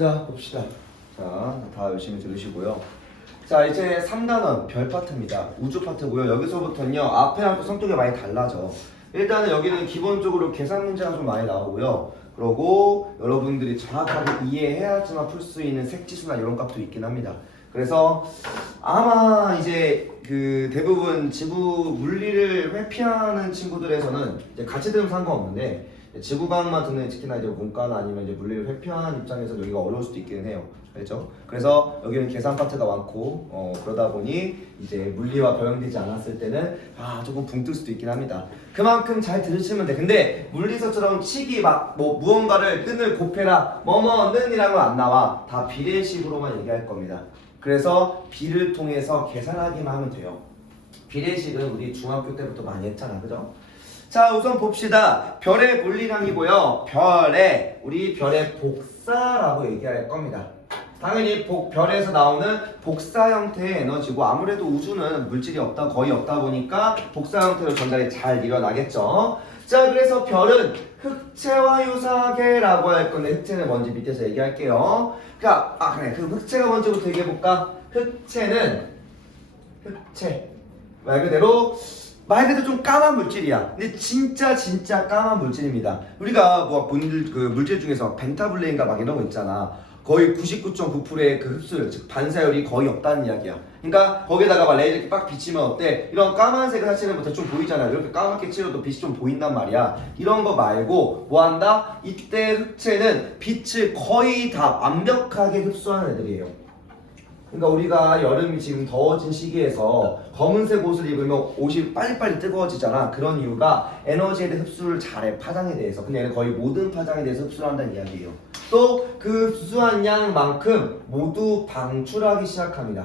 자, 봅시다. 자, 다 열심히 들으시고요. 자, 이제 3단원 별 파트입니다. 우주 파트고요. 여기서부터는요, 앞에랑 또 성격이 많이 달라져. 일단은 여기는 기본적으로 계산 문제가 좀 많이 나오고요. 그리고 여러분들이 정확하게 이해해야지만 풀 수 있는 색지수나 이런 값도 있긴 합니다. 그래서 아마 이제 그 대부분 지구 물리를 회피하는 친구들에서는 이제 같이 들으면 상관없는데 지구과학만 듣는 특히나 이제 문과나 아니면 이제 물리를 회피하는 입장에서 여기가 어려울 수도 있기는 해요. 알죠? 그래서 여기는 계산 파트가 많고 그러다 보니 이제 물리와 병행되지 않았을 때는 조금 붕 뜰 수도 있긴 합니다. 그만큼 잘 들으시면 돼. 근데 물리서처럼 식이 막 뭐 무언가를 끈을 곱해라 뭐뭐는 이라는 건 안 나와. 다 비례식으로만 얘기할 겁니다. 그래서 비를 통해서 계산하기만 하면 돼요. 비례식은 우리 중학교 때부터 많이 했잖아, 그죠? 자, 우선 봅시다. 별의 물리량이고요. 우리 별의 복사라고 얘기할 겁니다. 당연히 별에서 나오는 복사 형태의 에너지고, 아무래도 우주는 물질이 거의 없다 보니까 복사 형태로 전달이 잘 일어나겠죠. 자, 그래서 별은 흑체와 유사하게라고 할 건데, 흑체는 뭔지 밑에서 얘기할게요. 그러니까 그래, 그 흑체가 먼저부터 얘기해볼까? 흑체 말 그대로 좀 까만 물질이야. 근데 진짜 까만 물질입니다. 우리가 물질 중에서 펜타블레인가 막 이런 거 있잖아. 거의 99.9%의 그 흡수율, 즉 반사율이 거의 없다는 이야기야. 그러니까 거기다가 막 레이저 이렇게 빡 비치면 어때? 이런 까만색을 사실은 좀 보이잖아. 이렇게 까맣게 칠해도 빛이 좀 보인단 말이야. 이런 거 말고 뭐 한다? 이때 흑체는 빛을 거의 다 완벽하게 흡수하는 애들이에요. 그러니까 우리가 여름이 지금 더워진 시기에서 검은색 옷을 입으면 옷이 빨리빨리 뜨거워지잖아. 그런 이유가 에너지에 대해 흡수를 잘해, 파장에 대해서. 근데 얘는 거의 모든 파장에 대해서 흡수를 한다는 이야기예요. 또 그 흡수한 양만큼 모두 방출하기 시작합니다.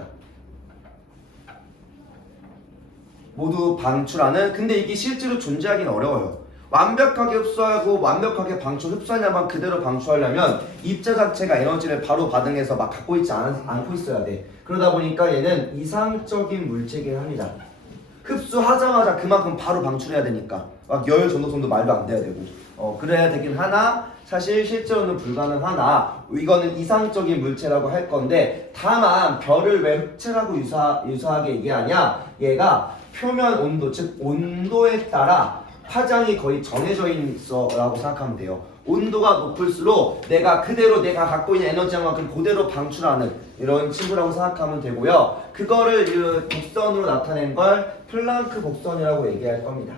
모두 방출하는. 근데 이게 실제로 존재하기는 어려워요. 완벽하게 흡수하고 완벽하게 흡수한 양만 그대로 방출하려면 입자 자체가 에너지를 바로 반응해서 막 갖고 있지 않고 있어야 돼. 그러다 보니까 얘는 이상적인 물체이긴 합니다. 흡수하자마자 그만큼 바로 방출해야 되니까 막 열 전도성도 말도 안 돼야 되고 그래야 되긴 하나 사실 실제로는 불가능하나 이거는 이상적인 물체라고 할 건데, 다만 별을 왜 흑체라고 유사하게 얘기하냐, 얘가 표면 온도, 즉 온도에 따라 파장이 거의 정해져 있어라고 생각하면 돼요. 온도가 높을수록 내가 갖고 있는 에너지만큼 그대로 방출하는 이런 친구라고 생각하면 되고요. 그거를 곡선으로 나타낸 걸 플랑크 곡선이라고 얘기할 겁니다.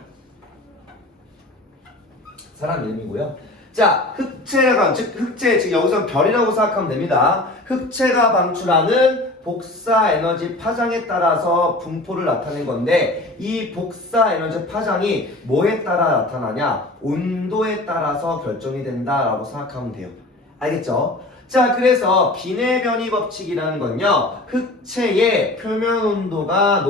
사람 이름이고요. 자, 흑체, 즉 여기서 별이라고 생각하면 됩니다. 흑체가 방출하는 복사 에너지 파장에 따라서 분포를 나타낸 건데, 이 복사 에너지 파장이 뭐에 따라 나타나냐? 온도에 따라서 결정이 된다라고 생각하면 돼요. 알겠죠? 자, 그래서 비내변이 법칙이라는 건요, 흑체의 표면 온도가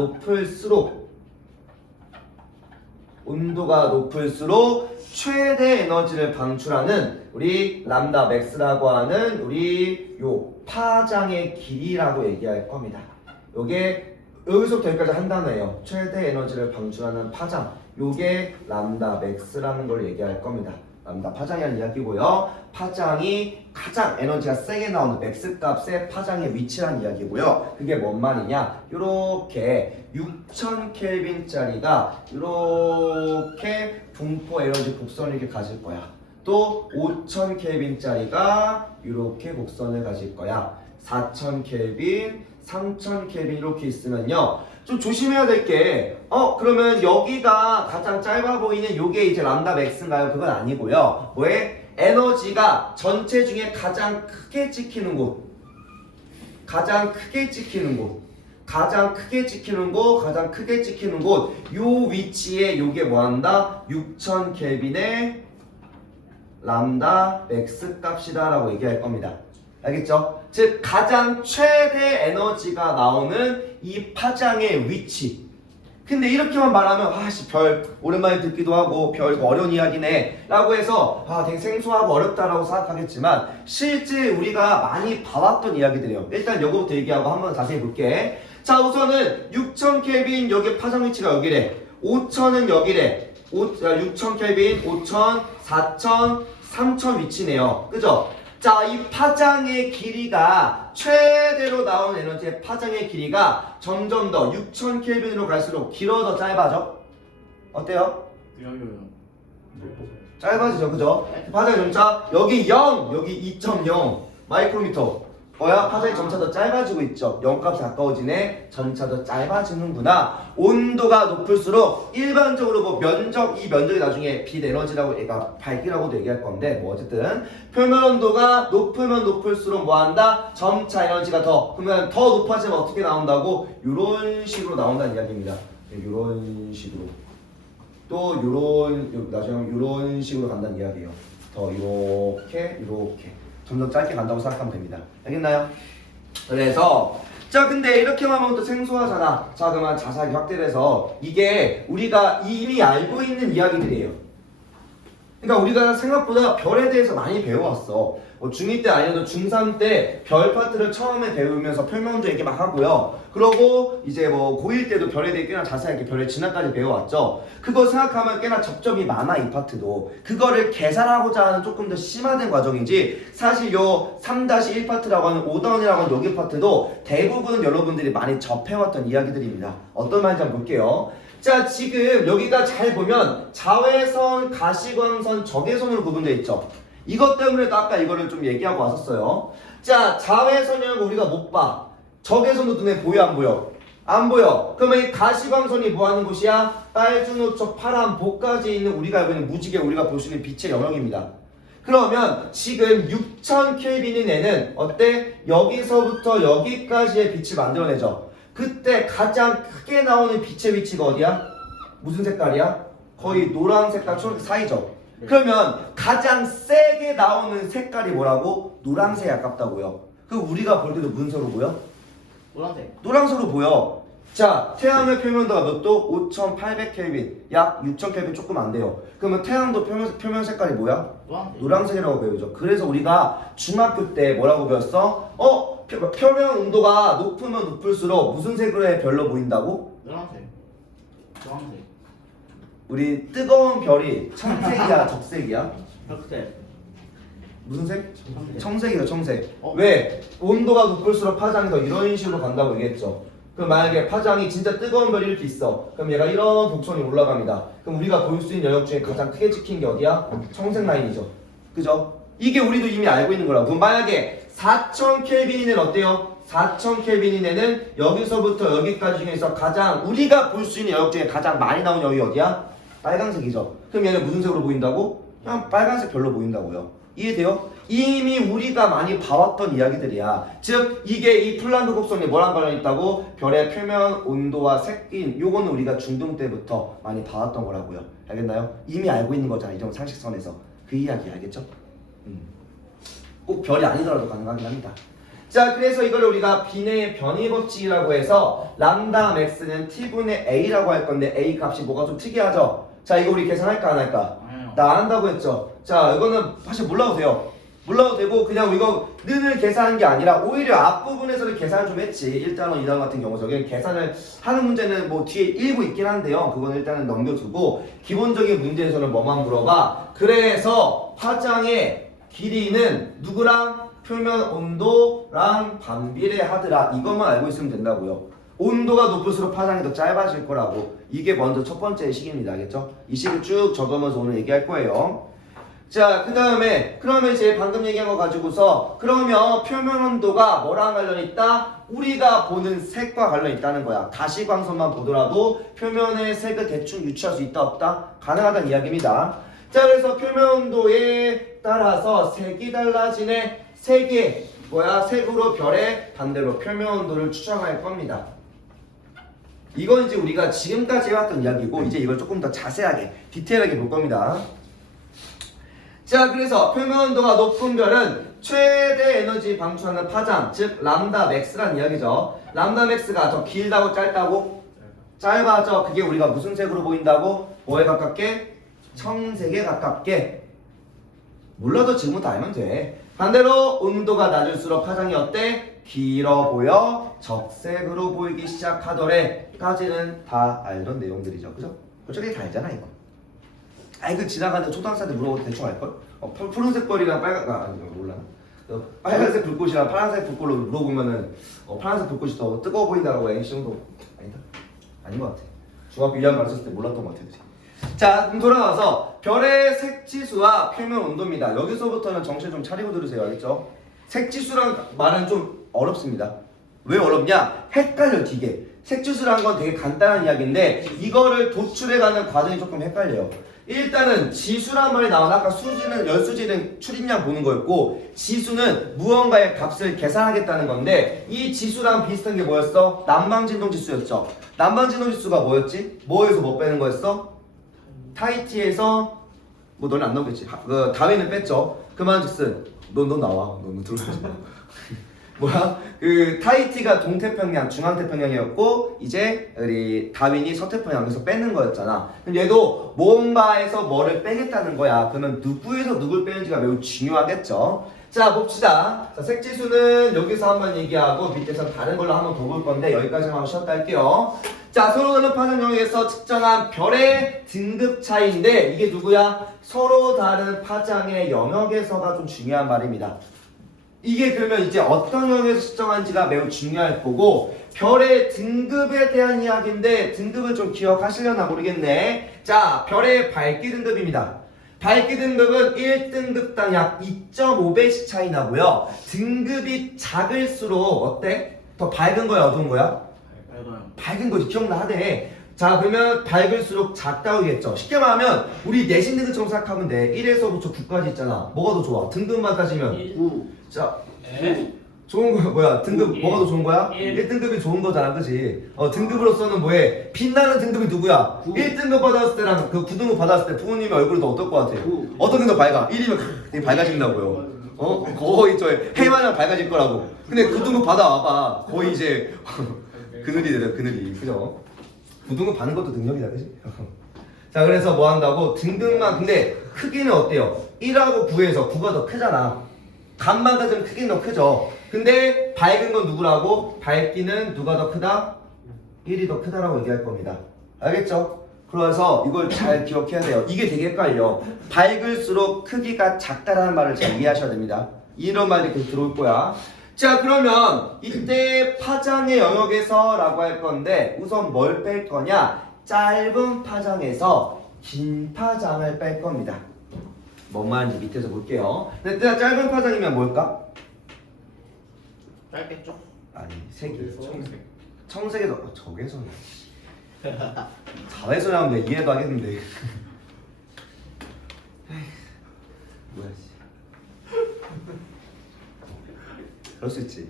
높을수록 최대 에너지를 방출하는 우리 람다 맥스라고 하는 우리 요 파장의 길이라고 얘기할 겁니다. 요게 여기서부터 여기까지 한 단어예요. 최대 에너지를 방출하는 파장. 요게 람다 맥스라는 걸 얘기할 겁니다. 람다 파장이라는 이야기고요. 파장이 가장 에너지가 세게 나오는 맥스 값의 파장의 위치라는 이야기고요. 그게 뭔 말이냐? 요렇게 6000켈빈짜리가 요렇게 분포 에너지 곡선을 이렇게 가질 거야. 또 5000켈빈짜리가 이렇게 곡선을 가질 거야. 4000켈빈, 3000켈빈 이렇게 있으면요, 좀 조심해야 될 게 그러면 여기가 가장 짧아 보이는 요게 이제 람다 맥스인가요? 그건 아니고요. 에너지가 전체 중에 가장 크게 찍히는 곳, 가장 크게 찍히는 곳, 요 위치에 요게 뭐한다? 6000켈빈의 람다 맥스 값이다 라고 얘기할 겁니다. 알겠죠? 즉 가장 최대 에너지가 나오는 이 파장의 위치. 근데 이렇게만 말하면 별 오랜만에 듣기도 하고 별 어려운 이야기네 라고 해서 되게 생소하고 어렵다라고 생각하겠지만, 실제 우리가 많이 봐왔던 이야기들이에요. 일단 요거부터 얘기하고 한번 자세히 볼게. 자, 우선은 6000켈빈 여기 파장 위치가 여기래. 5000은 여기래. 6000켈빈, 5000, 4000, 3000 위치네요. 그죠? 자, 이 파장의 길이가 최대로 나오는 에너지의 파장의 길이가 점점 더 6000켈빈으로 갈수록 길어져 짧아져? 어때요? 짧아지죠, 그죠? 파장의 점차 여기 0, 여기 2.0 마이크로미터. 뭐야? 파장의 점차 더 짧아지고 있죠. 0값이 가까워지네. 점차 더 짧아지는구나. 온도가 높을수록 일반적으로 뭐 면적, 이 면적이 나중에 빛 에너지라고 얘가 밝기라고도 얘기할 건데 뭐 어쨌든 표면 온도가 높으면 높을수록 뭐한다? 점차 에너지가 그러면 더 높아지면 어떻게 나온다고? 요런 식으로 나온다는 이야기입니다. 요런 식으로. 또 나중에 요런 식으로 간다는 이야기예요. 더 이렇게 점점 짧게 간다고 생각하면 됩니다. 알겠나요? 그래서 자 근데 이렇게만 하면 또 생소하잖아. 자 그러면 자세하게 확대를 해서 이게 우리가 이미 알고 있는 이야기들이에요. 그러니까 우리가 생각보다 별에 대해서 많이 배워왔어. 뭐 중2 때 아니어도 중3 때 별 파트를 처음에 배우면서 표면도 얘기 막 하고요. 그러고 이제 뭐 고1 때도 별에 대해 꽤나 자세하게 별의 진화까지 배워왔죠. 그거 생각하면 꽤나 접점이 많아 이 파트도. 그거를 계산하고자 하는 조금 더 심화된 과정이지 사실 요 3-1 파트라고 하는 5단이라고 하는 여기 파트도 대부분 여러분들이 많이 접해왔던 이야기들입니다. 어떤 말인지 한번 볼게요. 자 지금 여기가 잘 보면 자외선, 가시광선, 적외선으로 구분되어 있죠. 이것 때문에도 아까 이거를 좀 얘기하고 왔었어요. 자 자외선이라는 거 우리가 못 봐. 적외선도 눈에 보여 안 보여? 안 보여. 그러면 이 가시광선이 뭐 하는 곳이야? 빨주노초 파란 보까지 있는 우리가 알고 있는 무지개 우리가 볼 수 있는 빛의 영역입니다. 그러면 지금 6000켈빈인 애는 어때? 여기서부터 여기까지의 빛을 만들어내죠. 그때 가장 크게 나오는 빛의 위치가 어디야? 무슨 색깔이야? 거의 노란 색깔, 초록 사이죠. 그러면 가장 세게 나오는 색깔이 뭐라고? 노란색에 가깝다고요. 그 우리가 볼 때도 무슨 색으로 보여? 노란색. 노란색으로 보여. 자, 태양의 표면도가 몇 도? 5800켈빈. 약 6000켈빈 조금 안 돼요. 그러면 태양도 표면 색깔이 뭐야? 노란색. 노란색이라고 배우죠. 그래서 우리가 중학교 때 뭐라고 배웠어? 표면 온도가 높으면 높을수록 무슨 색으로 해 별로 보인다고? 노란색. 노란색. 우리 뜨거운 별이 청색이야, 적색이야? 흑색. 무슨 색? 청색. 청색이죠, 청색. 왜? 온도가 높을수록 파장이 더 이런 식으로 간다고 얘기했죠. 그럼 만약에 파장이 진짜 뜨거운 별이 이렇게 있어. 그럼 얘가 이런 곡선이 올라갑니다. 그럼 우리가 볼 수 있는 영역 중에 가장 크게 찍힌 게 어디야? 청색 라인이죠. 그죠? 이게 우리도 이미 알고 있는 거라고. 그럼 만약에 4000켈빈인 어때요? 4000켈빈인 애는 여기서부터 여기까지 중에서 가장 우리가 볼 수 있는 영역 중에 가장 많이 나오는 영역이 어디야? 빨간색이죠. 그럼 얘는 무슨 색으로 보인다고? 그냥 빨간색 별로 보인다고요. 이해돼요? 이미 우리가 많이 봐왔던 이야기들이야. 즉 이게 이 플랑크 곡선이 뭐랑 관련이 있다고? 별의 표면 온도와 색인 요거는 우리가 중등 때부터 많이 봐왔던 거라고요. 알겠나요? 이미 알고 있는 거잖아. 이 정도 상식선에서. 그 이야기 알겠죠? 꼭 별이 아니더라도 가능하긴 합니다. 자 그래서 이걸 우리가 비내의 변이 법칙이라고 해서 람다 맥스는 t분의 a라고 할 건데 a 값이 뭐가 좀 특이하죠? 자 이거 우리 계산할까 안 할까? 나 안 한다고 했죠. 자 이거는 사실 몰라도 돼요. 몰라도 되고 그냥 이거 는 계산한 게 아니라 오히려 앞부분에서는 계산을 좀 했지. 1단원, 2단원 같은 경우 저기 계산을 하는 문제는 뭐 뒤에 일부 있긴 한데요. 그건 일단은 넘겨두고 기본적인 문제에서는 뭐만 물어봐. 그래서 파장의 길이는 누구랑? 표면 온도랑 반비례하더라. 이것만 알고 있으면 된다고요. 온도가 높을수록 파장이 더 짧아질 거라고. 이게 먼저 첫 번째 식입니다. 알겠죠? 이 식을 쭉 적으면서 오늘 얘기할 거예요. 자, 그 다음에 그러면 이제 방금 얘기한 거 가지고서 그러면 표면 온도가 뭐랑 관련이 있다? 우리가 보는 색과 관련이 있다는 거야. 가시광선만 보더라도 표면의 색을 대충 유추할 수 있다 없다? 가능하다는 이야기입니다. 자, 그래서 표면 온도에 따라서 색이 달라지네. 색이 색으로 별의 반대로 표면 온도를 추정할 겁니다. 이건 이제 우리가 지금까지 해왔던 이야기고 이제 이걸 조금 더 자세하게 디테일하게 볼 겁니다. 자 그래서 표면 온도가 높은 별은 최대 에너지 방출하는 파장 즉 람다 맥스란 이야기죠. 람다 맥스가 더 길다고 짧다고? 짧아져. 그게 우리가 무슨 색으로 보인다고? 뭐에 가깝게? 청색에 가깝게. 몰라도 지금부터 알면 돼. 반대로 온도가 낮을수록 파장이 어때? 길어 보여 적색으로 보이기 시작하더래. 까지는 다 알던 내용들이죠. 그죠? 저게 다 알잖아 이거. 이거 지나가는 초등학생한테 물어봐도 대충 알걸? 푸른색 벌이랑 빨간 아니 몰라. 빨간색 불꽃이랑 파란색 불꽃로 물어보면은 파란색 불꽃이 더 뜨거워 보인다라고 NC 정도 아니다? 아닌 것 같아. 중학교 2학년 가르쳤을 때 몰랐던 것 같아. 그치? 자, 그럼 돌아와서 별의 색지수와 표면 온도입니다. 여기서부터는 정신 좀 차리고 들으세요. 알겠죠? 색지수란 말은 좀 어렵습니다. 왜 어렵냐? 헷갈려 되게. 색지수란 건 되게 간단한 이야기인데 이거를 도출해가는 과정이 조금 헷갈려요. 일단은 지수란 말이 나오나 아까 수지는 열수지는 출입량 보는 거였고 지수는 무언가의 값을 계산하겠다는 건데 이 지수랑 비슷한 게 뭐였어? 난방진동 지수였죠. 난방진동 지수가 뭐였지? 뭐에서 뭐 빼는 거였어? 타이티에서 뭐 너는 안 나오겠지. 그 다윈은 뺐죠. 그만즉슨 너 나와. 너 들어오지 마. 뭐야? 그 타이티가 동태평양, 중앙태평양이었고 이제 우리 다윈이 서태평양에서 빼는 거였잖아. 그럼 얘도 뭔가에서 뭐를 빼겠다는 거야. 그러면 누구에서 누굴 빼는지가 매우 중요하겠죠. 자 봅시다. 자, 색지수는 여기서 한번 얘기하고 밑에서 다른 걸로 한번 더 볼 건데 여기까지만 하고 쉬었다 할게요. 자 서로 다른 파장 영역에서 측정한 별의 등급 차이인데 이게 누구야? 서로 다른 파장의 영역에서가 좀 중요한 말입니다. 이게 그러면 이제 어떤 영역에서 측정한지가 매우 중요할 거고 별의 등급에 대한 이야기인데 등급을 좀 기억하시려나 모르겠네. 자 별의 밝기 등급입니다. 밝기 등급은 1등급당 약 2.5배씩 차이 나고요. 등급이 작을수록 어때? 더 밝은 거야 어두운 거야? 밝은 거지. 기억나 하네. 자 그러면 밝을수록 작다고겠죠. 쉽게 말하면 우리 내신 등급처럼 생각하면 돼. 1에서부터 9까지 있잖아. 뭐가 더 좋아? 등급만 따지면 9. 자 좋은 거 뭐야? 등급 일. 뭐가 더 좋은 거야? 1. 1등급이 좋은 거잖아, 그치? 등급으로서는 뭐해? 빛나는 등급이 누구야? 9. 1등급 받았을 때랑 그 9등급 받았을 때 부모님의 얼굴이 더 어떨 것 같아? 9. 어떤 게 더 밝아? 1이면 되게 밝아진다고요. 거의 저 해마냥 밝아질 거라고. 근데 9등급 받아와봐. 거의 이제 그늘이 되려 그늘이. 그죠? 9등급 받는 것도 능력이다, 그치? 자 그래서 뭐 한다고? 등급만. 근데 크기는 어때요? 1하고 9에서 9가 더 크잖아. 값만 따지면 크기는 더 크죠. 근데 밝은 건 누구라고? 밝기는 누가 더 크다? 1이 더 크다라고 얘기할 겁니다. 알겠죠? 그래서 이걸 잘 기억해야 돼요. 이게 되게 헷갈려. 밝을수록 크기가 작다라는 말을 잘 이해하셔야 됩니다. 이런 말이 계속 들어올 거야. 자 그러면 이때 파장의 영역에서 라고 할 건데 우선 뭘 뺄 거냐? 짧은 파장에서 긴 파장을 뺄 겁니다. 뭔 말인지 밑에서 볼게요. 근데 짧은 파장이면 뭘까? 짧겠죠? 아니 색이 청색에서 저게서는 자외선 나오면 내가 이해도 하겠는데 뭐야 씨. 그럴 수 있지.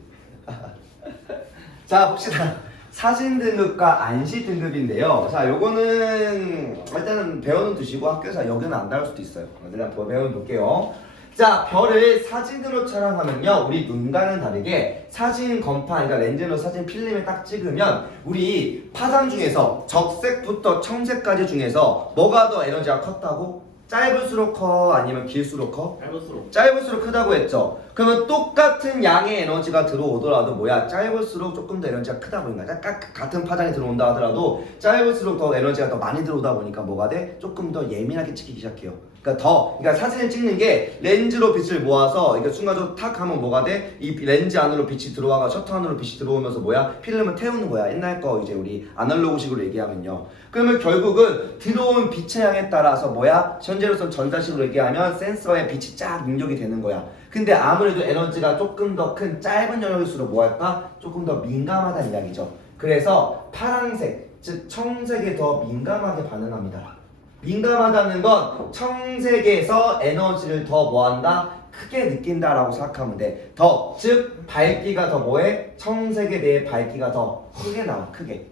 자 봅시다. 사진 등급과 안시 등급인데요. 자 요거는 일단은 배워는 두시고 학교에서 여기는 안 나올 수도 있어요. 일단 배워는 볼게요. 자 별을 사진으로 촬영하면요 우리 눈과는 다르게 사진 건판 그러니까 렌즈로 사진 필름에 딱 찍으면 우리 파장 중에서 적색부터 청색까지 중에서 뭐가 더 에너지가 컸다고? 짧을수록 커 아니면 길수록 커? 짧을수록. 짧을수록 크다고 했죠. 그러면 똑같은 양의 에너지가 들어오더라도 뭐야? 짧을수록 조금 더 에너지가 크다 보니까 같은 파장이 들어온다 하더라도 짧을수록 더 에너지가 더 많이 들어오다 보니까 뭐가 돼? 조금 더 예민하게 찍히기 시작해요. 그러니까 사진을 찍는 게 렌즈로 빛을 모아서 이게 순간적으로 탁 하면 뭐가 돼? 이 렌즈 안으로 빛이 들어와가 셔터 안으로 빛이 들어오면서 뭐야? 필름을 태우는 거야. 옛날 거 이제 우리 아날로그식으로 얘기하면요. 그러면 결국은 들어온 빛의 양에 따라서 뭐야? 현재로선 전자식으로 얘기하면 센서에 빛이 쫙 입력이 되는 거야. 근데 아무래도 에너지가 조금 더 큰 짧은 영역일수록 뭐 할까? 조금 더 민감하다는 이야기죠. 그래서 파란색, 즉 청색에 더 민감하게 반응합니다. 민감하다는 건 청색에서 에너지를 더 뭐한다? 크게 느낀다라고 생각하면 돼. 즉 밝기가 더 뭐해? 청색에 대해 밝기가 더 크게 나와. 크게.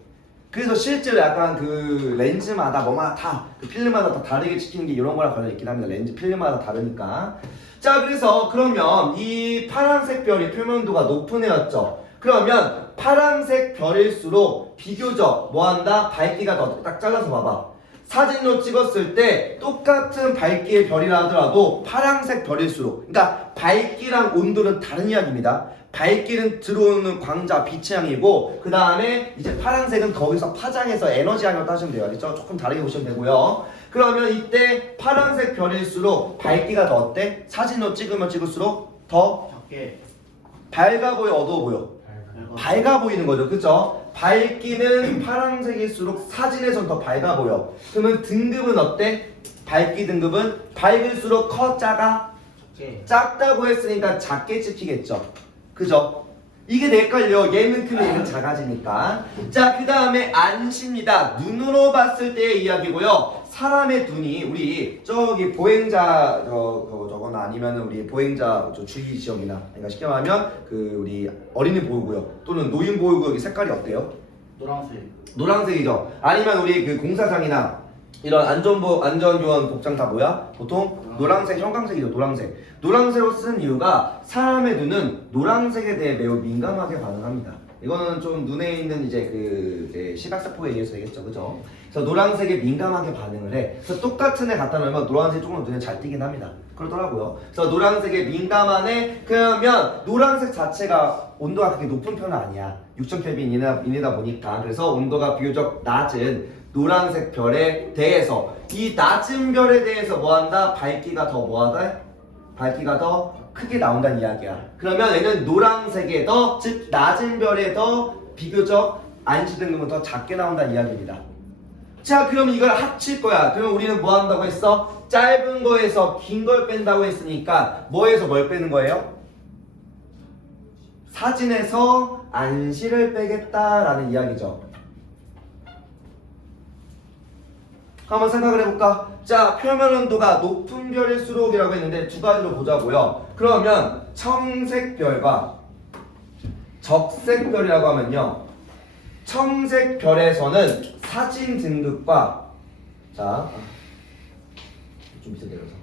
그래서 실제로 약간 그 렌즈마다 뭐마다 다 그 필름마다 다 다르게 찍히는 게 이런 거랑 관련 있긴 합니다. 렌즈 필름마다 다르니까. 자 그래서 그러면 이 파란색 별이 표면도가 높은 애였죠. 그러면 파란색 별일수록 비교적 뭐한다? 밝기가 더 딱 잘라서 봐봐. 사진으로 찍었을 때 똑같은 밝기의 별이라 하더라도 파란색 별일수록 그러니까 밝기랑 온도는 다른 이야기입니다. 밝기는 들어오는 광자 빛의 양이고 그 다음에 이제 파란색은 거기서 파장해서 에너지 양을 따시면 돼요. 알겠죠? 조금 다르게 보시면 되고요. 그러면 이때 파란색 별일수록 밝기가 더 어때? 사진으로 찍으면 찍을수록 더 작게. 밝아 보여, 어두워 보여? 밝아. 밝아 보이는 거죠, 그쵸? 밝기는 파란색일수록 사진에선 더 밝아 보여. 그러면 등급은 어때? 밝기 등급은 밝을수록 커, 작아? 작게. 작다고 했으니까 작게 찍히겠죠. 그죠? 이게 되게 헷갈려. 얘는 크면 얘는 작아지니까. 자, 그 다음에 안시입니다. 눈으로 봤을 때의 이야기고요. 사람의 눈이 우리 저기 보행자 저거나 아니면 우리 보행자 주의 지역이나 그러니까 쉽게 말하면 그 우리 어린이 보호구역 또는 노인 보호구역의 색깔이 어때요? 노란색. 노란색이죠. 아니면 우리 그 공사장이나 이런 안전요원 복장 다 뭐야? 보통 노란색, 형광색이죠. 노란색. 노란색으로 쓰는 이유가 사람의 눈은 노란색에 대해 매우 민감하게 반응합니다. 이거는 좀 눈에 있는 이제 시각세포에 의해서 되겠죠, 그죠? 그래서 노란색에 민감하게 반응을 해. 그래서 똑같은 애 갖다 놓으면 노란색이 조금 눈에 잘 띄긴 합니다. 그렇더라고요. 그래서 노란색에 민감한 애 그러면 노란색 자체가 온도가 그렇게 높은 편은 아니야. 6000켈빈이다 보니까 그래서 온도가 비교적 낮은 노란색 별에 대해서 이 낮은 별에 대해서 뭐한다? 밝기가 더 뭐하다? 밝기가 더 크게 나온다는 이야기야. 그러면 얘는 노란색에 더, 즉 낮은 별에 더 비교적 안시 등급은 더 작게 나온다는 이야기입니다. 자, 그럼 이걸 합칠 거야. 그러면 우리는 뭐 한다고 했어? 짧은 거에서 긴 걸 뺀다고 했으니까 뭐에서 뭘 빼는 거예요? 사진에서 안시를 빼겠다라는 이야기죠. 한번 생각을 해볼까? 자, 표면 온도가 높은 별일수록이라고 했는데 두 가지로 보자고요. 그러면 청색별과 적색별이라고 하면요. 청색별에서는 사진 등급과 자, 좀 밑에 내려서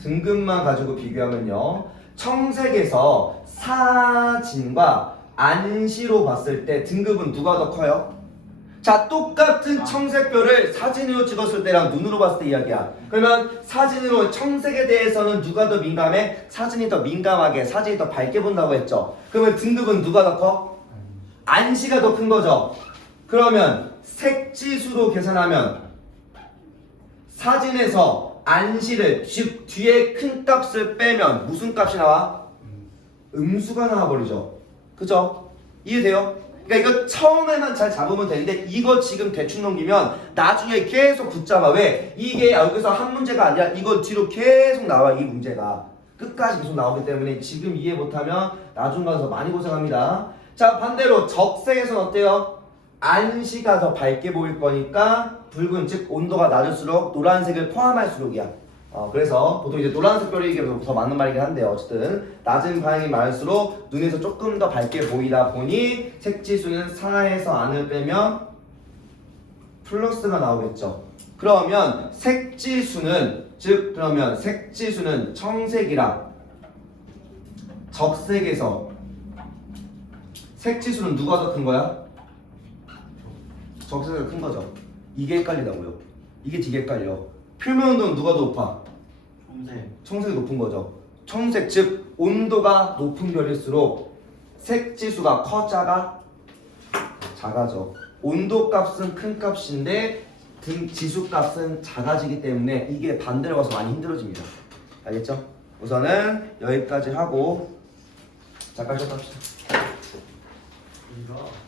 등급만 가지고 비교하면요. 청색에서 사진과 안시로 봤을 때 등급은 누가 더 커요? 자, 똑같은 청색별을 사진으로 찍었을 때랑 눈으로 봤을 때 이야기야. 그러면 사진으로 청색에 대해서는 누가 더 민감해? 사진이 더 민감하게, 사진이 더 밝게 본다고 했죠. 그러면 등급은 누가 더 커? 안시가 더 큰 거죠. 그러면 색지수로 계산하면 사진에서 안시를 즉 뒤에 큰 값을 빼면 무슨 값이 나와? 음수가 나와버리죠. 그죠? 이해돼요? 그러니까 이거 처음에만 잘 잡으면 되는데 이거 지금 대충 넘기면 나중에 계속 붙잡아. 왜? 이게 여기서 한 문제가 아니라 이거 뒤로 계속 나와. 이 문제가 끝까지 계속 나오기 때문에 지금 이해 못하면 나중 가서 많이 고생합니다. 자, 반대로 적색에서는 어때요? 안시가 더 밝게 보일 거니까 붉은 즉 온도가 낮을수록 노란색을 포함할수록이야. 그래서 보통 이제 노란색 별이 더 맞는 말이긴 한데요. 어쨌든 낮은 방향이 많을수록 눈에서 조금 더 밝게 보이다 보니 색지수는 4에서 안을 빼면 플러스가 나오겠죠. 그러면 색지수는 그러면 색지수는 청색이랑 적색에서 색지수는 누가 더 큰 거야? 적색이 큰 거죠. 이게 헷갈리다고요. 이게 되게 헷갈려. 표면 온도는 누가 더 높아? 청색. 청색이 높은 거죠. 청색 즉 온도가 높은 별일수록 색지수가 커 작아? 작아져. 온도 값은 큰 값인데 지수 값은 작아지기 때문에 이게 반대로 가서 많이 힘들어집니다. 알겠죠? 우선은 여기까지 하고 잠깐 쉬었다 합시다. 이거.